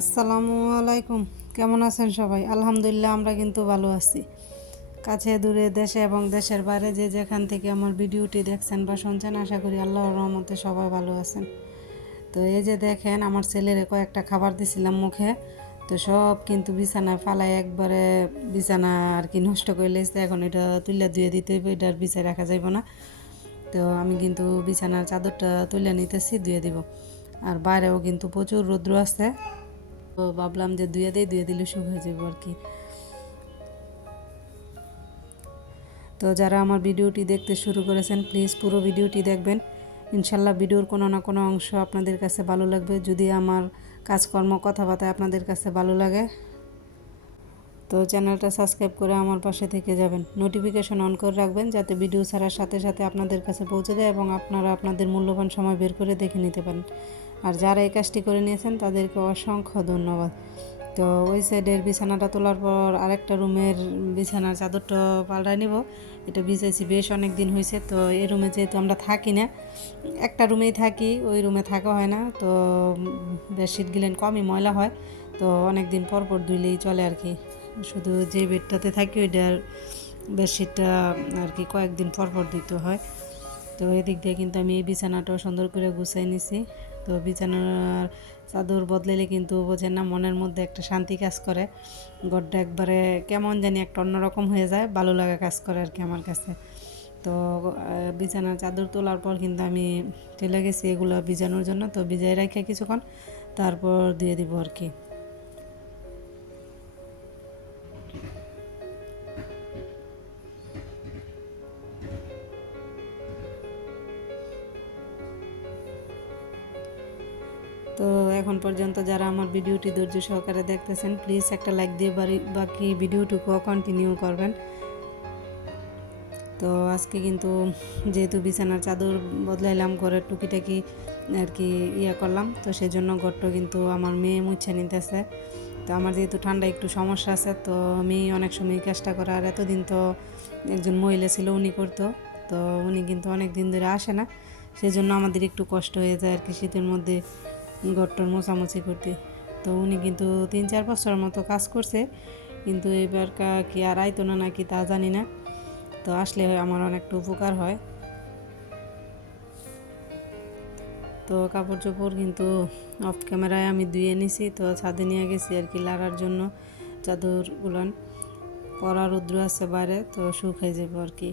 আসসালামু আলাইকুম। কেমন আছেন সবাই? আলহামদুলিল্লাহ আমরা কিন্তু ভালো আছি। কাছে দূরে দেশে এবং দেশের বাইরে যে যেখান থেকে আমার ভিডিওটি দেখছেন বা শুনছেন, আশা করি আল্লাহর রহমতে সবাই ভালো আছেন। তো এই যে দেখেন, আমার ছেলের কয়েকটা খাবার দিছিলাম মুখে, তো সব কিন্তু বিছানায় ফালাই একবারে বিছানা আর কি নষ্ট করে লেগেছে। এখন এটা তুলে ধুয়ে দিতে হইবে, এটা আর বিছায় রাখা যাইব না। তো আমি কিন্তু বিছানার চাদরটা তুলে নিতেছি, ধুয়ে দিব। আর বাইরেও কিন্তু প্রচুর রৌদ্র আছে, তো ভাবলাম যে ধুয়ে দিলে শুকিয়ে যাবো আর কি। তো যারা আমার ভিডিওটি দেখতে শুরু করেছেন, প্লিজ পুরো ভিডিওটি দেখবেন। ইনশাল্লাহ ভিডিওর কোনো না কোনো অংশ আপনাদের কাছে ভালো লাগবে। যদি আমার কাজকর্ম কথাবার্তা আপনাদের কাছে ভালো লাগে, তো চ্যানেলটা সাবস্ক্রাইব করে আমার পাশে থেকে যাবেন। নোটিফিকেশন অন করে রাখবেন, যাতে ভিডিও ছাড়ার সাথে সাথে আপনাদের কাছে পৌঁছে যায় এবং আপনারা আপনাদের মূল্যবান সময় বের করে দেখে নিতে পারেন। আর যারা এই কাজটি করে নিয়েছেন তাদেরকে অসংখ্য ধন্যবাদ। তো ওই সাইডের বিছানাটা তোলার পর আরেকটা রুমের বিছানার চাদরটা পাল্টায় নিব। এটা ভিজাইছি বেশ অনেক দিন হয়েছে। তো এই রুমে যেহেতু আমরা থাকি না, একটা রুমেই থাকি, ওই রুমে থাকা হয় না, তো বেডশিটগুলো কমই ময়লা হয়, তো অনেক দিন পর পর ধুইলেই চলে আর কি। শুধু যে বেডটাতে থাকি ওইটার বেডশিটটা আর কি কয়েকদিন পর পর দিতে হয়। তো এদিক দিয়ে কিন্তু আমি এই বিছানাটাও সুন্দর করে গুছিয়ে নিছি। তো বিছানার চাদর বদলাইলে কিন্তু বোঝেন না, মনের মধ্যে একটা শান্তি কাজ করে, ঘরটা একবারে কেমন জানি একটা অন্যরকম হয়ে যায়, ভালো লাগা কাজ করে আর কি আমার কাছে। তো বিছানার চাদর তোলার পর কিন্তু আমি চলে গেছি এগুলো ভিজানোর জন্য। তো ভিজাই রাখে কিছুক্ষণ, তারপর দিয়ে দিব আর কি। তো এখন পর্যন্ত যারা আমার ভিডিওটি ধৈর্য সহকারে দেখতেছেন, প্লিজ একটা লাইক দিয়ে বাকি ভিডিওটুকুও কন্টিনিউ করবেন। তো আজকে কিন্তু যেহেতু বিছানার চাদর বদলাইলাম, ঘরের টুকিটাকি আর কি করলাম, তো সেই জন্য ঘরটা কিন্তু আমার মেয়ে মুছে নিতেছে। তো আমার যেহেতু ঠান্ডা একটু সমস্যা আছে, তো আমি অনেক সময় কাজটা করা, আর এতদিন তো একজন মহিলা ছিল উনি করতো, তো উনি কিন্তু অনেক দিন ধরে আসে না, সেই জন্য আমাদের একটু কষ্ট হয়ে যায় আর কি শীতের মধ্যে ঘরটার মোছামুছি করতে। তো উনি কিন্তু 3-4 বছরের মতো কাজ করছে, কিন্তু এবার কি আর আইতো না নাকি তা জানি না। তো আসলে আমার অনেকটা উপকার হয়। তো কাপড় চোপড় কিন্তু অফ ক্যামেরায় আমি ধুয়ে নিছি, তো ছাদে নিয়ে গেছি আর কি লাড়ার জন্য। চাদরগুলান পরা রৌদ্র আছে বাইরে, তো শুকাই যাবো আর কি।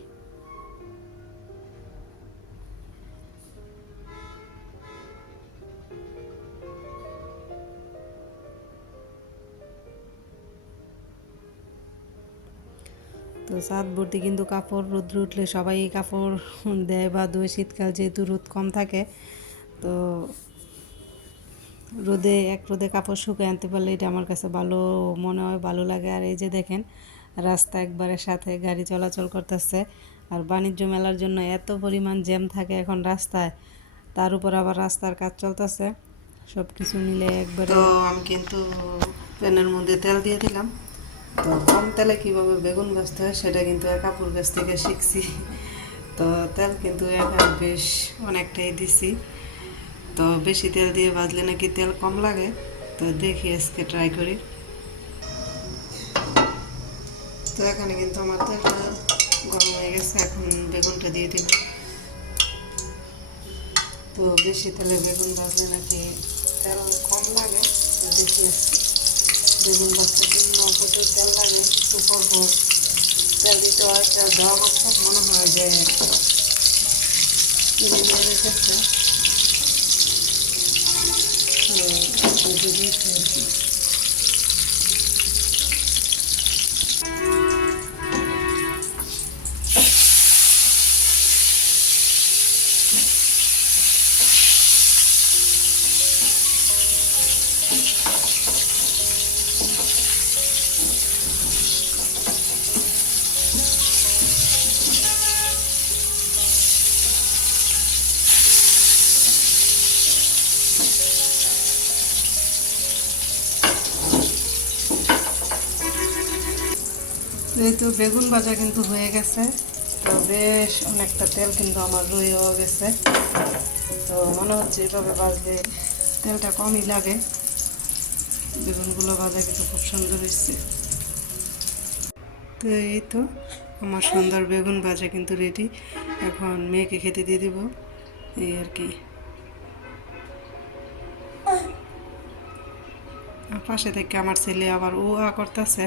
তো ছাদ ভর্তি কিন্তু কাপড়, রৌদ্র উঠলে সবাই কাপড় দেয় বা ধোয়। শীতকাল যেহেতু রোদ কম থাকে, তো রোদে কাপড় শুকিয়ে আনতে পারলে এটা আমার কাছে ভালো মনে হয়, ভালো লাগে। আর এই যে দেখেন, রাস্তা একবারের সাথে গাড়ি চলাচল করতেছে, আর বাণিজ্য মেলার জন্য এত পরিমাণ জ্যাম থাকে এখন রাস্তায়, তার উপর আবার রাস্তার কাজ চলতেছে, সব কিছু মিলে একবারে। তো আমি কিন্তু প্যানের মধ্যে তেল দিয়ে দিলাম। তো কম তেলে কীভাবে বেগুন ভাজতে হয় সেটা কিন্তু এক আপুর কাছ থেকে শিখছি। তো তেল কিন্তু এখন বেশ অনেকটাই দিছি। তো বেশি তেল দিয়ে ভাজলে নাকি তেল কম লাগে, তো দেখি আজকে ট্রাই করি। তো এখানে কিন্তু আমার তেলটা গরম হয়ে গেছে, এখন বেগুনটা দিয়ে দিব। তো বেশি তেলে বেগুন ভাজলে নাকি তেল কম লাগে, তো দেখি আজকে বেগুন ভাজতে জন্য প্রচুর তেল লাগে, একটু পরব তেল দিতে হয়। তেল দেওয়া মাত্র মনে হয় যে কিনে নিয়ে রেখেছে, তো দিয়েছে আর কি। এই তো বেগুন ভাজা কিন্তু হয়ে গেছে। তো বেশ অনেকটা তেল কিন্তু আমার রয়েও গেছে। তো মনে হচ্ছে এভাবে ভাজলে তেলটা কমই লাগে। বেগুনগুলো ভাজা কিন্তু খুব সুন্দর হয়েছে। তো এই তো আমার সুন্দর বেগুন ভাজা কিন্তু রেডি। এখন মেয়েকে খেতে দিয়ে দিব, এই আর কি। পাশে থেকে আমার ছেলে আবার ও করতেছে।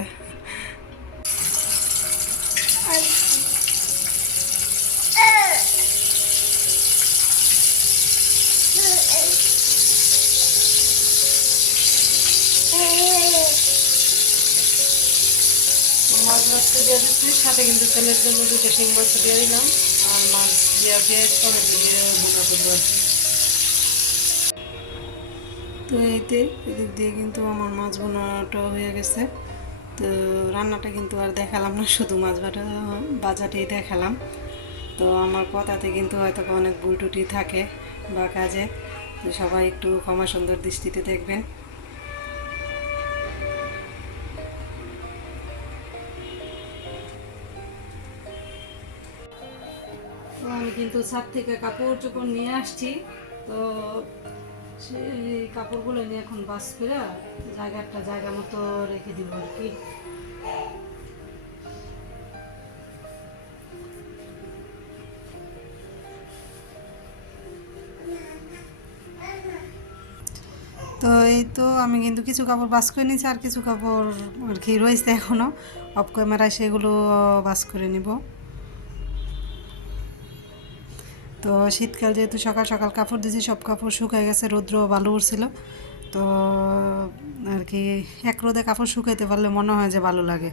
মাছ ভাজতে দিয়ে দিচ্ছি, সাথে কিন্তু ছেলের জন্য দুটো শিং মাছ দিয়ে দিলাম, আর মাছ দিয়ে পেঁয়াজ টমেটো দিয়ে ভুনা করবো আর কি। তো এইতে এদিক দিয়ে কিন্তু আমার মাছ বোনাটা হয়ে গেছে। তো রান্নাটা কিন্তু আর দেখালাম না, শুধু মাছ ভাজাটাই দেখালাম। তো আমার কথাতে কিন্তু হয়তো অনেক ভুল টুটি থাকে বা কাজে, তো সবাই একটু ক্ষমা সুন্দর দৃষ্টিতে দেখবেন। তো আমি কিন্তু ছাদ থেকে কাপড় চোপড় নিয়ে আসছি। তো সেই কাপড়গুলো নিয়ে এখন বাস করে জায়গা মতো রেখে দিব আর কি। তো এই তো আমি কিন্তু কিছু কাপড় বাস করে নিয়েছি, আর কিছু কাপড় আর কি রয়েছে এখনও অফ ক্যামেরায়, সেগুলো বাস করে নিব। তো শীতকাল যেহেতু সকাল সকাল কাপড় দিয়েছি, সব কাপড় শুকায় গেছে, রৌদ্র ভালো উঠছিল। তো আর কি এক রোদে কাপড় শুকাইতে পারলে মনে হয় যে ভালো লাগে।